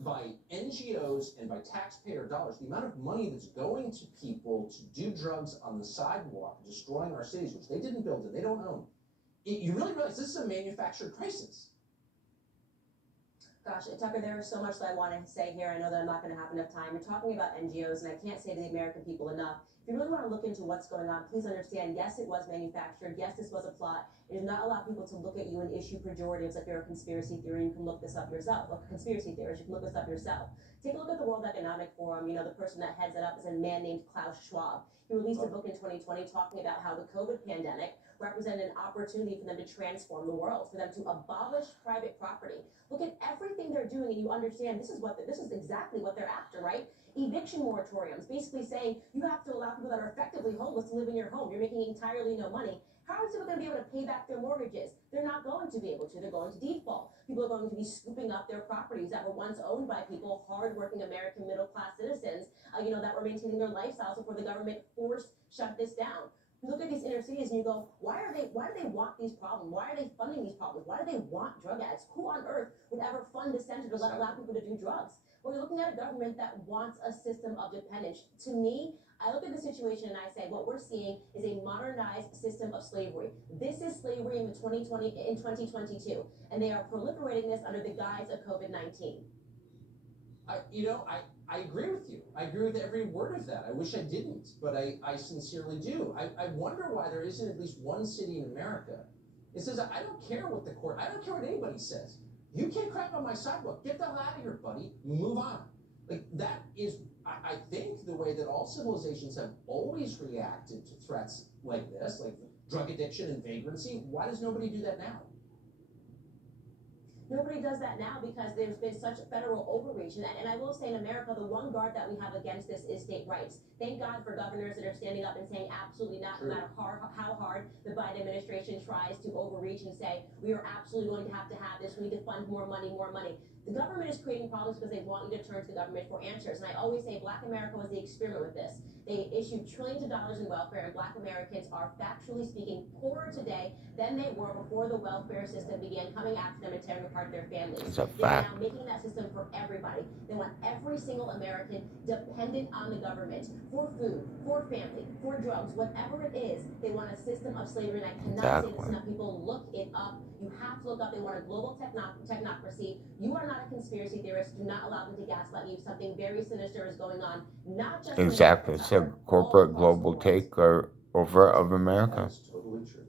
by NGOs and by taxpayer dollars, the amount of money that's going to people to do drugs on the sidewalk, destroying our cities, which they didn't build and they don't own, you really realize this is a manufactured crisis. Gosh, Tucker, there is so much that I want to say here. I know that I'm not going to have enough time. You're talking about NGOs, and I can't say to the American people enough. If you really want to look into what's going on, please understand, yes, it was manufactured. Yes, this was a plot. It does not allow people to look at you and issue pejoratives like you're a conspiracy theory. You can look this up yourself. Look, conspiracy theorists, you can look this up yourself. Take a look at the World Economic Forum. You know, the person that heads it up is a man named Klaus Schwab. He released a book in 2020 talking about how the COVID pandemic represented an opportunity for them to transform the world, for them to abolish private property. Look at everything they're doing, and you understand this is exactly what they're after, right? Eviction moratoriums, basically saying you have to allow people that are effectively homeless to live in your home. You're making entirely no money. How are people going to be able to pay back their mortgages? They're not going to be able to. They're going to default. People are going to be scooping up their properties that were once owned by people, hardworking American middle class citizens, that were maintaining their lifestyles before the government forced shut this down. You look at these inner cities and you go, why do they want these problems? Why are they funding these problems? Why do they want drug addicts? Who on earth would ever fund a center to allow people to do drugs? Well, you're looking at a government that wants a system of dependence. To me, I look at the situation and I say what we're seeing is a modernized system of slavery. This is slavery in 2022, and they are proliferating this under the guise of COVID-19. I agree with you. I agree with every word of that. I wish I didn't, but I sincerely do. I wonder why there isn't at least one city in America that says, I don't care what the court, I don't care what anybody says. You can't crap on my sidewalk. Get the hell out of here, buddy. Move on. Like, that is, I think, the way that all civilizations have always reacted to threats like this, like drug addiction and vagrancy. Why does nobody do that now? Nobody does that now because there's been such federal overreach. And I will say in America, the one guard that we have against this is state rights. Thank God for governors that are standing up and saying absolutely not, no matter how hard the Biden administration tries to overreach and say, we are absolutely going to have this. We need to fund more money, more money. The government is creating problems because they want you to turn to the government for answers. And I always say Black America was the experiment with this. They issued trillions of dollars in welfare, and Black Americans are factually speaking poorer today than they were before the welfare system began coming after them and tearing apart their families. It's a They are fact. now making that system for everybody. They want every single American dependent on the government for food, for family, for drugs, whatever it is. They want a system of slavery, and I cannot say this enough. People, look it up. You have to look up. They want a global technocracy. You are not a conspiracy theorist. Do not allow them to gaslight you. Something very sinister is going on, not just Exactly. It's a corporate global takeover of America. That's totally true.